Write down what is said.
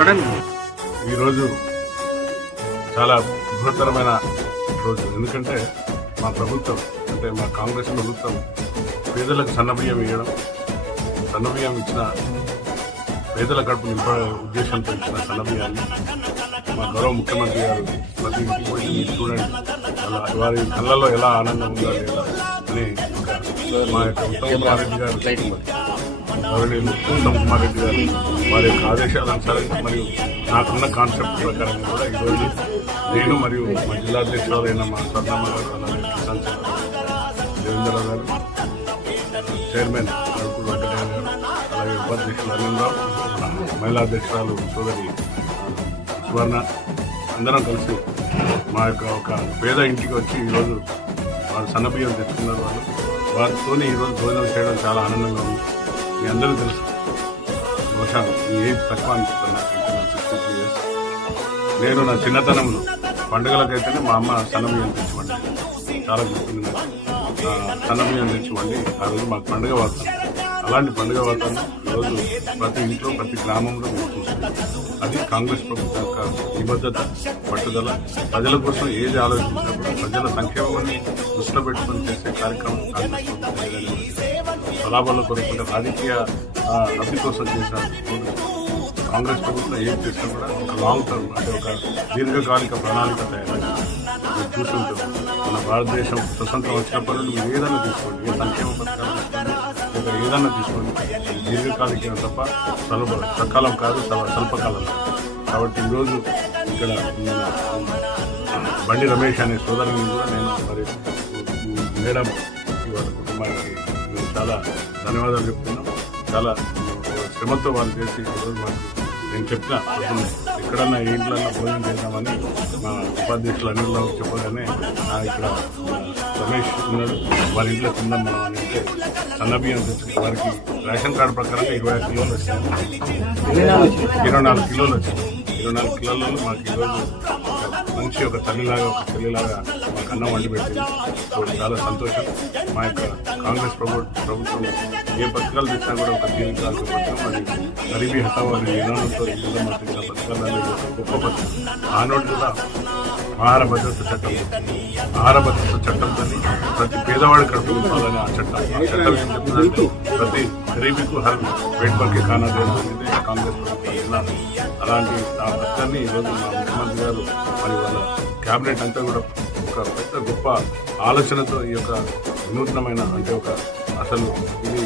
ఈరోజు చాలా బృహత్తరమైన రోజు. ఎందుకంటే మా ప్రభుత్వం అంటే మా కాంగ్రెస్ ప్రభుత్వం పేదలకు సన్నబియ్యం ఇచ్చిన పేదల కడుపు నింపే ఉద్దేశంతో ఇచ్చిన సన్నబియ్యాన్ని మా గౌరవ ముఖ్యమంత్రి గారు ప్రతి ఇంటికి పోయి మీరు చూడండి వారి కళ్ళల్లో ఎలా ఆనందం ఉందా లేదా అని మా యొక్క ఉత్తమ్ కుమార్ రెడ్డి గారు ఉత్తమ్ కుమార్ రెడ్డి గారు వారి యొక్క ఆదేశాల అనుసారంగా మరియు నాకున్న కాన్సెప్ట్ ప్రకారంగా కూడా ఈరోజు నేను మరియు మా జిల్లా అధ్యక్షురాలైన మా స్వర్ణమ్మ గారు అలాగే కిసాన్ దేవేంద్రరావు గారు చైర్మన్ అరుకుడు వెంకటయ్య గారు అలాగే ఉపాధ్యక్షులు అనిల్రావు మహిళా అధ్యక్షురాలు సోదరి సువర్ణ అందరం కలిసి మా యొక్క ఒక పేద ఇంటికి వచ్చి ఈరోజు వారు సన్నబియ్యం తెచ్చుకున్నారు. వారితో ఈరోజు భోజనం చేయడం చాలా ఆనందంగా ఉంది. మీ అందరూ తెలుసు బహుశా ఈ ఏజ్ తక్కువ అనిపిస్తుంది నాకంటే నా 63 years. నేను నా చిన్నతనంలో పండుగలకైతేనే మా అమ్మ సన్నబియ్యం తెచ్చివ్వండి, చాలా గుర్తుంది నాకు. సన్నబియ్యం తెచ్చివ్వండి ఆ రోజు మాకు పండుగ వాతావరణం. అలాంటి పండుగ వాతావరణం ఈరోజు ప్రతి ఇంట్లో ప్రతి గ్రామంలో మేము చూస్తున్నాం. అది కాంగ్రెస్ ప్రభుత్వం యొక్క నిబద్ధత, పట్టుదల. ప్రజల కోసం ఏది ఆలోచించినప్పుడు ప్రజల సంక్షేమాన్ని దృష్టిలో పెట్టుకుని చేసే కార్యక్రమం కాంగ్రెస్ ప్రభుత్వం. ఫలాభాల కొరకు రాజకీయ లబ్ధి కోసం చేసిన కాంగ్రెస్ ప్రభుత్వం ఏం చేసినా కూడా ఒక లాంగ్ టర్మ్ అంటే ఒక దీర్ఘకాలిక ప్రణాళిక తయారైంది. మీరు చూస్తుంటారు మన భారతదేశం స్వతంత్రం వచ్చినప్పటి నుండి మీరు ఏదైనా తీసుకోండి, ఏ సంక్షేమ పథకాలు లేదా ఏదైనా తీసుకోండి, దీర్ఘకాలిక తప్ప సకాలం కాదు, స్వల్పకాలం. కాబట్టి ఈరోజు ఇక్కడ బండి రమేష్ అనే సోదరుని కూడా నేను మరి మేడం వాళ్ళ కుటుంబానికి చాలా ధన్యవాదాలు చెప్తున్నాం. చాలా శ్రమతో వాళ్ళు చేసి ఈరోజు మాకు నేను చెప్పిన ఎక్కడన్నా ఇంట్లో భోజనం చేద్దామని మా ఉపాధ్యక్షులు అనిల్రావు చెప్పగానే ఇక్కడ రమేష్ ఉన్నాడు, వారి ఇంట్లో తిందాం మనం అని అంటే సన్నబియ్యం తెచ్చి వారికి రేషన్ కార్డు ప్రకారం 25 కిలోలు వచ్చాయి, 24 కిలోలు వచ్చాయి. 24 కిలోలలో మాకు ఈరోజు మంచి ఒక తల్లిలాగా ఒక చెల్లిలాగా మాకు అన్నం వండి పెట్టింది. సో చాలా సంతోషం. మా యొక్క కాంగ్రెస్ ప్రభుత్వం ఏ పథకాలు తెచ్చినా కూడా ఒక దీర్ఘకాలిక పథకం, అది గరీబీ హఠావో అనే నినాదంతో ఈరోజు మాకు ఇచ్చిన పథకాలలో గొప్ప పథకం. ఆనోటి కూడా ఆహార భద్రత చట్టంతో ప్రతి పేదవాడి కడుపు నింపాలని ఆ చట్టం ఏం చెప్తుందంటే ప్రతి గరీబీకు హర్ పేట్ పర్కే ఖానా దేనిదే కాంగ్రెస్ ప్రభుత్వం నినాదం. అలాంటి ఆ పథకాన్ని ఈరోజు మా ముఖ్యమంత్రి గారు మరి వాళ్ళ క్యాబినెట్ అంతా కూడా ఒక పెద్ద గొప్ప ఆలోచనతో ఈ యొక్క వినూత్నమైన అంటే ఒక అసలు ఇది